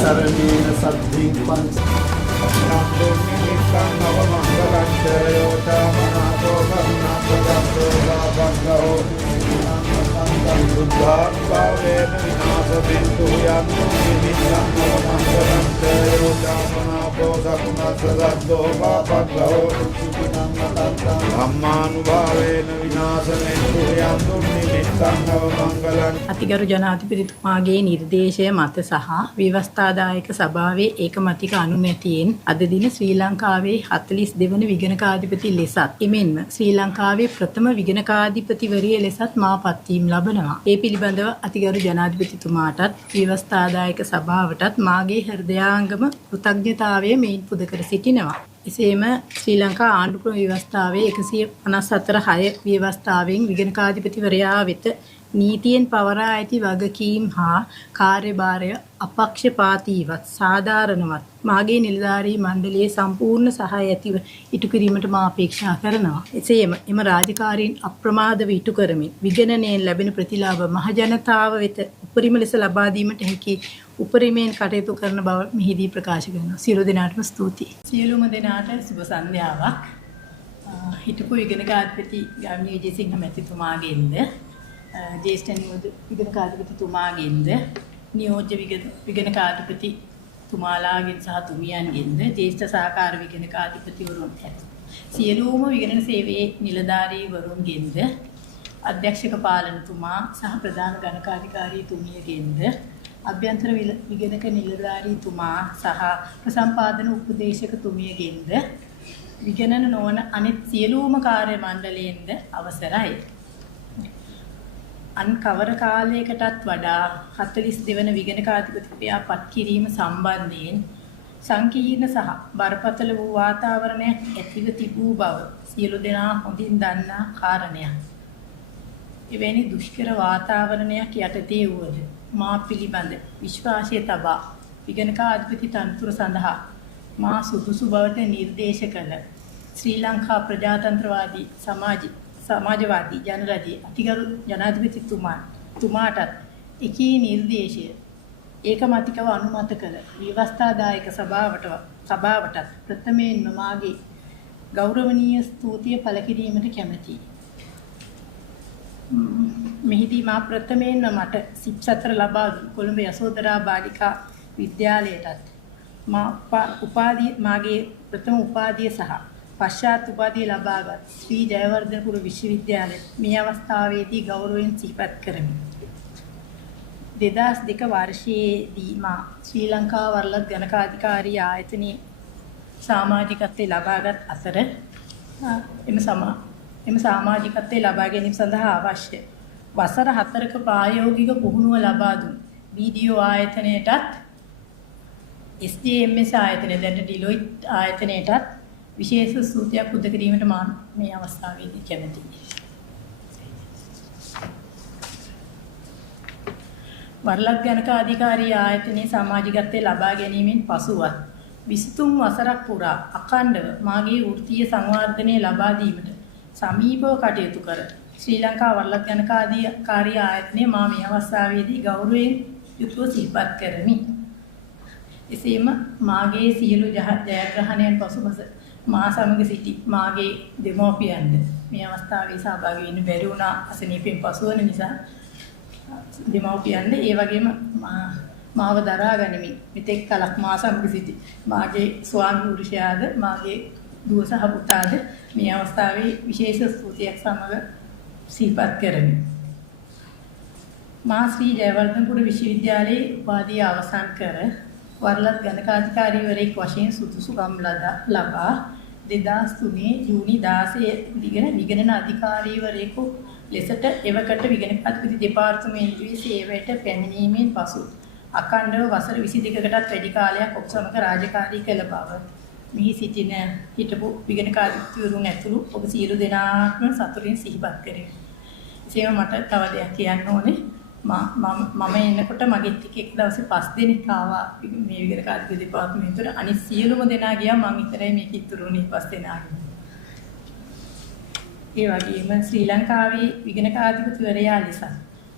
සරණේන සද්ධින් පංච නන්දෝ නිමිත්තං නවමංගලං යෝචාමනාතෝ කරුණාපදත්තෝ වාබංගෝ නමංගං බුද්ධාත්මාවේන විනාශබින්දු යන්නෝ නිමිත්තං නවමංගලං යෝචාමනාතෝ කරුණාපදත්තෝ වාබංගෝ ධම්මානුභාවේන විනාශබින්දු යන්නෝ නිමිත්තං නවමංගලං. අතිගරු ජනාධිපතිතුමාගේ නිර්දේශය මත සහ ව්‍යවස්ථාදායක සභාවේ ඒකමතික අනුමැතියෙන් අද දින ශ්‍රී ලංකාවේ 42 වන විගණකාධිපති ලෙසත් එමෙන්ම ශ්‍රී ලංකාවේ ප්‍රථම විගණකාධිපතිවරිය ලෙසත් මා පත්වීම් ලබනවා. ඒ පිළිබඳව අතිගරු ජනාධිපතිතුමාටත් ව්‍යවස්ථාදායක සභාවටත් මාගේ හෘදයාංගම කෘතඥතාවය මෙයින් පුද කර සිටිනවා. එසේම ශ්‍රී ලංකා ආණ්ඩුක්‍රම ව්‍යවස්ථාවේ 154/6 ව්‍යවස්ථාවෙන් විගණකාධිපතිවරයා වෙත නීතියෙන් පවරා ඇති වගකීම් හා කාර්යභාරය අපක්ෂපාතීවත් සාධාරණවත් මාගේ නිලධාරී මණ්ඩලයේ සම්පූර්ණ සහාය ඇතිව ඉටු කිරීමට මා අපේක්ෂා කරනවා. එසේම එම රාජකාරීන් අප්‍රමාදව ඉටු කරමින් විගණනයෙන් ලැබෙන ප්‍රතිලාභ මහජනතාව වෙත උපරිම ලෙස ලබා දීමට හැකි උපරිමයෙන් කටයුතු කරන බව මෙහිදී ප්‍රකාශ කරනවා. සියලු දෙනාටම ස්තුතියි. සියලුම දෙනාට සුබ සන්ධ්‍යාවක්. හිටපු විගණකාධිපති ගාමිණී විජේසිංහ මැතිතුමාගෙන්ද ज्येष्ठ विगणकाधिपतिතුමාගෙන්ද නියෝජ්‍ය විගණකාධිපතිතුමාලාගෙන් සහ තුමියන්ගෙන්ද ज्येष्ठ සහකාර විගණකාධිපතිවරුන් සියලුම විගණන සේවයේ නිලධාරීවරුන්ගෙන්ද අධ්‍යක්ෂක පාලනතුමා සහ ප්‍රධාන ගණකාධිකාරී තුමියගෙන්ද අභ්‍යන්තර විගණක නිලධාරීතුමා සහ ප්‍රසම්පාදන උපදේශක තුමියගෙන්ද විගණන නොවන අනෙක් සියලුම කාර්ය මණ්ඩලයෙන්ද අවසරයි. අන් කවර කාලයකටත් වඩා 42 වන විගණකාධිපතිවරයා පත් කිරීම සම්බන්ධයෙන් සංකීර්ණ සහ බරපතල වූ වාතාවරණයක් ඇතිව තිබූ බව සියලු දෙනා හොඳින් දන්නා කාරණයක්. එවැනි දුෂ්කර වාතාවරණයක් යටතේ වුවද මා පිළිබඳ විශ්වාසය තබා විගණකාධිපති තනතුර සඳහා මා සුදුසු බවට නිර්දේශ කළ ශ්‍රී ලංකා ප්‍රජාතන්ත්‍රවාදී සමාජවාදී ජනරජයේ අතිගරු ජනාධිපතිතුමාටත් එකී නිර්දේශය ඒකමතිකව අනුමත කළ ව්‍යවස්ථාදායක සභාවටත් ප්‍රථමයෙන්ම මාගේ ගෞරවනීය ස්තුතිය පළ කිරීමට කැමැතියි. මෙහිදී මා ප්‍රථමයෙන්ම මට සිප් සතර ලබා දුන් කොළඹ යසෝදරා බාලිකා විද්‍යාලයටත් මාගේ ප්‍රථම උපාධිය සහ පශ්චාත් උපාධිය ලබාගත් ශ්‍රී ජයවර්ධනපුර විශ්වවිද්‍යාලය මේ අවස්ථාවේදී ගෞරවයෙන් සිහිපත් කරමි. 2002 වර්ෂයේදී මා ශ්‍රී ලංකා වරලත් ගණකාධිකාරී ආයතනයේ සමාජිකත්වයේ ලබාගත් අතර එම සමාජිකත්වයේ ලබා ගැනීම සඳහා අවශ්‍ය වසර 4ක ප්‍රායෝගික පුහුණුව ලබා දුන් වීඩියෝ ආයතනයටත් SJMS ආයතනය දැන් ඩිලොයිට් ආයතනයටත් විශේෂ ස්තුතියක් පුද කිරීමට මා මේ අවස්ථාවේදී කැමැතියි. වරලක් ගණකාධිකාරී ආයතනයේ සමාජිකත්වයේ ලබා ගැනීමෙන් පසුවත් 23 වසරක් පුරා අඛණ්ඩව මාගේ වෘත්තීය සංවර්ධනය ලබා දීමට සමීපව කටයුතු කර ශ්‍රී ලංකා වරලක් ගණකාධිකාරී ආයතනයේ මා මේ අවස්ථාවේදී ගෞරවයෙන් යුතුව සිහිපත් කරමි. එසේම මාගේ සියලු ජයග්‍රහණයන් පසුබස මා සමග සිටි මාගේ දෙමෝපියන්ද මේ අවස්ථාවේ සහභාගී වෙන්න බැරි වුණා අසනීපෙන් පසුවන නිසා දෙමෝපියන්ද ඒ වගේම මාව දරා ගනිමින් මෙතෙක් කලක් මා සමග සිටි මාගේ ස්වාමි පුරුෂයාද මාගේ දුව සහ පුතාද මේ අවස්ථාවේ විශේෂ ස්තුතියක් සමග සිහිපත් කරමි. මා ශ්‍රී ජයවර්ධනපුර විශ්වවිද්‍යාලයේ උපාධිය අවසන් කර වරලත් ගණකාධිකාරීවරයෙක් වශයෙන් සුදුසුකම් ලබා 2003 ජූනි 16 විගණන අධිකාරීවරයෙකු ලෙසට එවකට විගණකාධිපති දෙපාර්තමේන්තුවේ සේවයට පැමිණීමෙන් පසු අඛණ්ඩව වසර 22කටත් වැඩි කාලයක් ඔබ සමග රාජකාරී කළ බව මෙහි සිටින හිටපු විගණකාධිපතිවරුන් ඇතුළු ඔබ සියලු දෙනාටම සතුටින් සිහිපත් කරමි. එසේම මට තව දෙයක් කියන්න ඕනේ. මම එනකොට මගෙත් එක්ක දවසේ 5 දිනක් ආවා මේ විගණ කාර්ය දෙපාර්තමේන්තුවට. අනිත් සියලුම දෙනා ගියා, මං විතරයි මේක ඉතුරුනේ 5 දෙනාගේ. ඒ වගේම ශ්‍රී ලංකාවේ විගණකාධිපතිවරයා ලෙස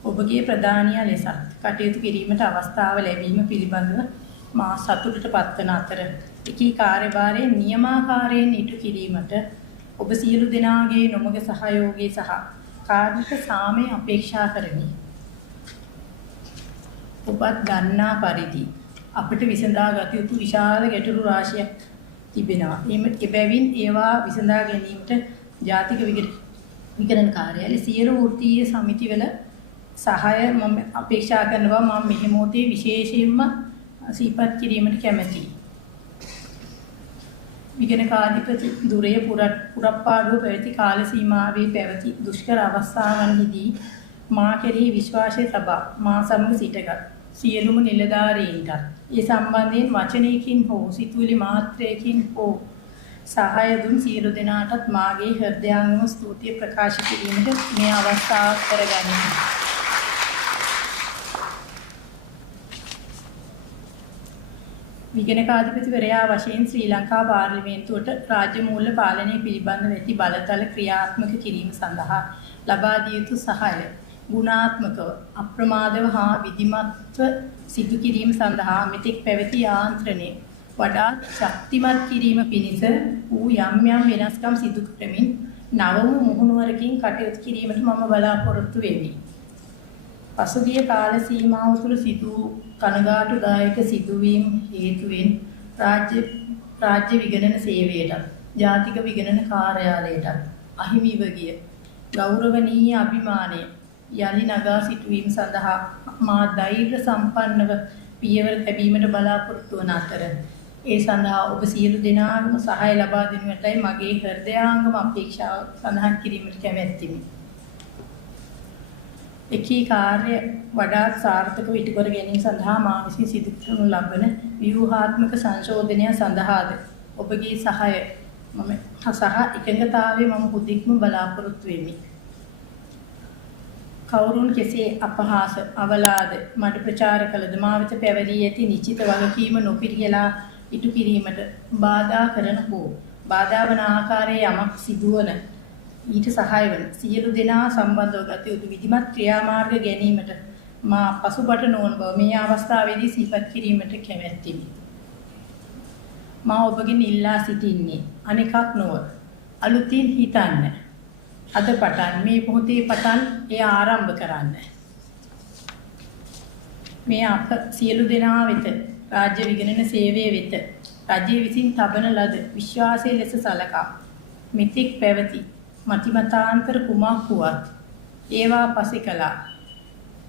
ඔබගේ ප්‍රධානියා ලෙස කටයුතු කිරීමට අවස්ථාව ලැබීම පිළිබඳව මා සතුටට පත්වන අතර එකී කාර්යභාරයේ නියමාකාරයෙන් ඉටු කිරීමට ඔබ සියලු දෙනාගේ නොමග සහයෝගය සහ කාර්මික සාමය අපේක්ෂා කරමි. ඔබත් දන්නා පරිදි අපට විසඳා ගත යුතු විශාල ගැටලු රාශියක් තිබෙනවා. එබැවින් ඒවා විසඳා ගැනීමට ජාතික විගණන කාර්යාලය සියලු වෘත්තීය සමිතිවල සහාය මම අපේක්ෂා කරනවා. මම මෙහි මොහොතේ විශේෂයෙන්ම සිහිපත් කිරීමට කැමැතියි. විගණකාධිපති දුරේ පුරප්පාඩුව පැවති කාල සීමාවේ පැවති දුෂ්කර අවස්ථාවන්හිදී මා කෙරෙහි විශ්වාසය තබා මා සමග සිටගත් සියලුම නිලධාරීන්ට ඒ සම්බන්ධයෙන් වචනයකින් හෝ සිතුවිලි මාත්‍රයකින් හෝ සහාය දුන් සියලු දෙනාටත් මාගේ හෘදයාංගම ස්තුතිය ප්‍රකාශ කිරීමට මේ අවස්ථාව කරගනිමි. විගණකාධිපතිවරයා වශයෙන් ශ්‍රී ලංකා පාර්ලිමේන්තුවට රාජ්‍ය මූල්‍ය පාලනය පිළිබඳව ඇති බලතල ක්‍රියාත්මක කිරීම සඳහා ලබා දිය යුතු සහාය ගුණාත්මකව අප්‍රමාදව හා විධිමත්ව සිදු කිරීම සඳහා මෙතෙක් පැවති යාන්ත්‍රණය වඩාත් ශක්තිමත් කිරීම පිණිස වූ යම් වෙනස්කම් සිදු කරමින් නවම මුහුණුවරකින් කටයුතු කිරීමට මම බලාපොරොත්තු වෙමි. පසුගිය කාල සීමාව තුළ සිදු කනගාටුදායක සිදුවීම් හේතුවෙන් රාජ්‍ය විගණන සේවයට ජාතික විගණන කාර්යාලයට අහිමිව ගිය ගෞරවනීය අභිමානය යලි නගා සිටුවීම සඳහා මා ධෛර්ය සම්පන්නව පියවර තැබීමට බලාපොරොත්තු වන අතර ඒ සඳහා ඔබ සියලු දෙනාම සහාය ලබා දෙනුවටයි මගේ හෘදයාංගම අපේක්ෂාව සඳහන් කිරීමට කැමැත්තෙමි. එකී කාර්ය වඩාත් සාර්ථකව ඉටු කර ගැනීම සඳහා මා විසින් සිදු කරනු ලබන ව්‍යුහාත්මක සංශෝධනය සඳහාද ඔබගේ සහාය සහ එකඟතාවය මම හුදෙක්ම බලාපොරොත්තු වෙමි. කවුරුන් කෙසේ අපහාස අවලාද මඩ ප්‍රචාර කළද මා වෙත පැවරී ඇති නිශ්චිත වගකීම නොපිරියලා ඉටු කිරීමට බාධා කරන හෝ බාධා වන ආකාරයේ යමක් සිදුවන ඊට සහාය වන සියලු දෙනා සම්බන්ධව ගත යුතු විධිමත් ක්‍රියාමාර්ග ගැනීමට මා පසුබට නොවන බව මේ අවස්ථාවේදී සිහිපත් කිරීමට කැමැත්තෙමි. මා ඔබගෙන් ඉල්ලා සිටින්නේ අනෙකක් නොව අලුතින් හිතන්න. අද පටන් මේ මොහොතේ පටන් එය ආරම්භ කරන්න. මේ අප සියලු දෙනා වෙත රාජ්‍ය විගණන සේවයේ වෙත රජය විසින් තබන ලද විශ්වාසයේ ලෙස සලකා මෙතෙක් පැවති මතිමතාන්තර කුමක් වුවත් ඒවා පසෙකලා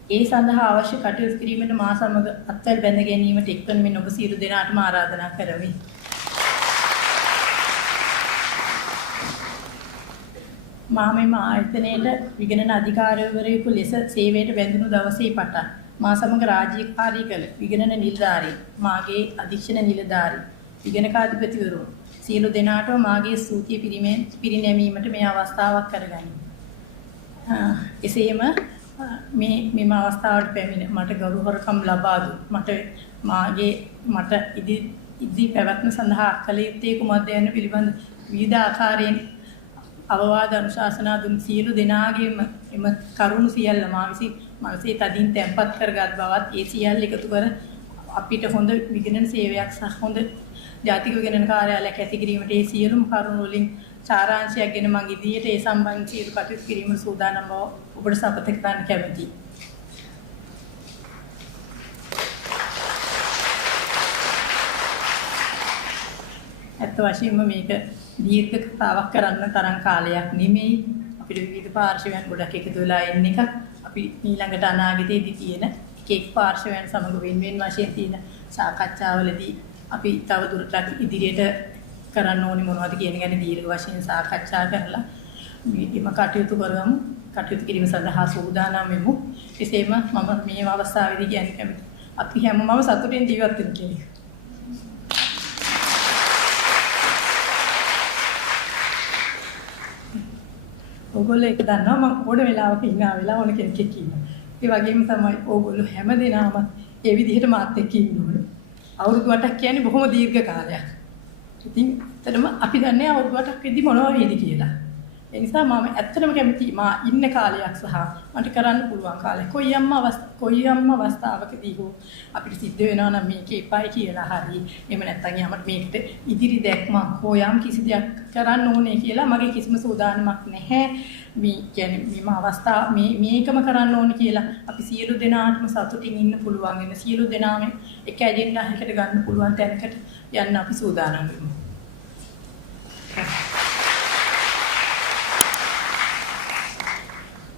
ඒ සඳහා අවශ්‍ය කටයුතු කිරීමට මා සමග අත්වැල් බැඳ ගැනීමට එක්වන මෙන් ඔබ සියලු දෙනාටම ආරාධනා කරමි. මා මෙම ආයතනයේට විගණන අධිකාරිවරයෙකු ලෙස සේවයට බැඳුණු දවසේ පටන් මා සමග රාජකාරී කළ විගණන නිලධාරීන් මාගේ අධීක්ෂණ නිලධාරී විගණකාධිපතිවරුන් සියලු දෙනාටම මාගේ ස්තුතිය පිරිනැමීමට මේ අවස්ථාවක් කරගනිමි. එසේම මෙම අවස්ථාවට පැමිණ මට ගෞරවකම් ලබා දුන් මට ඉදි පැවැත්ම සඳහා කළ යුත්තේ කුමක්ද යන පිළිබඳ විවිධ ආකාරයෙන් අවවාද අනුශාසනා දුන් සියලු දෙනාගේම එම කරුණු සියල්ල මා විසින් මනසේ තදින් තැන්පත් කරගත් බවත් ඒ සියල්ල එකතු කර අපිට හොඳ විගණන සේවයක් සහ හොඳ ජාතික විගණන කාර්යාලයක් ඇති කිරීමට ඒ සියලුම කරුණු වලින් සාරාංශයක් ගෙන මම ඉදිරියට ඒ සම්බන්ධ සියලු කටයුතු කිරීමට සූදානම් බව ඔබට සපත කරන්න කැමැතියි. ඇත්ත වශයෙන්ම මේක දීර්ඝ කතාවක් කරන්න තරම් කාලයක් නෙමෙයි. අපිට විවිධ පාර්ශවයන් ගොඩක් එකතු වෙලා එන්න එකක්. අපි ඊළඟට අනාගතයේදී තියෙන එක පාර්ශවයන් සමග වෙන වශයෙන් තියෙන සාකච්ඡාවලදී අපි තව දුරටත් ඉදිරියට කරන්න ඕනි මොනවද කියන ගැන දීර්ඝ වශයෙන් සාකච්ඡා කරලා මේක කටයුතු කරගමු. කටයුතු කිරීම සඳහා සූදානම් වෙමු. එසේම මම මේ අවස්ථාවේදී කියන්නේ කැමති අපි හැමෝම සතුටින් ජීවත් වෙන්න කියලා. ඕගොල්ලෝ ඒක දන්නවා මම ඕන වෙලාවක hina වෙලා ඕන කෙනෙක් එක්ක ඉන්නවා. ඒ වගේම තමයි ඕගොල්ලෝ හැමදේනම ඒ විදිහට මාත් එක්ක ඉන්න ඕනේ. අවුරුදු 8ක් කියන්නේ බොහොම දීර්ඝ කාලයක්. ඉතින් ඇත්තටම අපි දන්නේ අවුරුදු 8ක් වෙද්දි මොනවා වෙයිද කියලා. ඒ නිසා මම ඇත්තටම කැමතියි මා ඉන්න කාලයක් සහ මට කරන්න පුළුවන් කාලයක්. කොයි අම්ම අවස්ථාවකදී හෝ අපිට සිද්ධ වෙනවා නම් මේක එපයි කියලා හරි. එහෙම නැත්නම් යමට මේකට ඉදිරි දැක්මක් හෝ යම් කිසි දෙයක් කරන්න ඕනේ කියලා මගේ කිසිම සූදානමක් නැහැ. මේ කියන්නේ මේ අවස්ථාව මේකම කරන්න ඕනේ කියලා අපි සියලු දෙනාටම සතුටින් ඉන්න පුළුවන් වෙන සියලු දෙනාම එක ඇජෙන්ඩා එකකට ගන්න පුළුවන් තැනකට යන්න අපි සූදානම් වෙමු.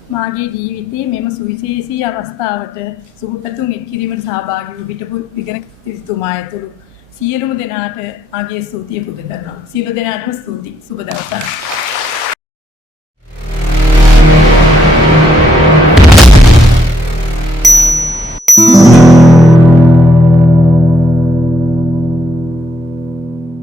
මාගේ ජීවිතයේ මෙම සුවිශේෂී අවස්ථාවට සුබපැතුම් එක්කිරීමට සහභාගී වූ හිටපු විගණ තිස්තුමා ඇතුළු සියලුම දෙනාට මාගේ ස්තුතිය පුද කරනවා. සියලු දෙනාටම ස්තුති. සුබ දවසක්.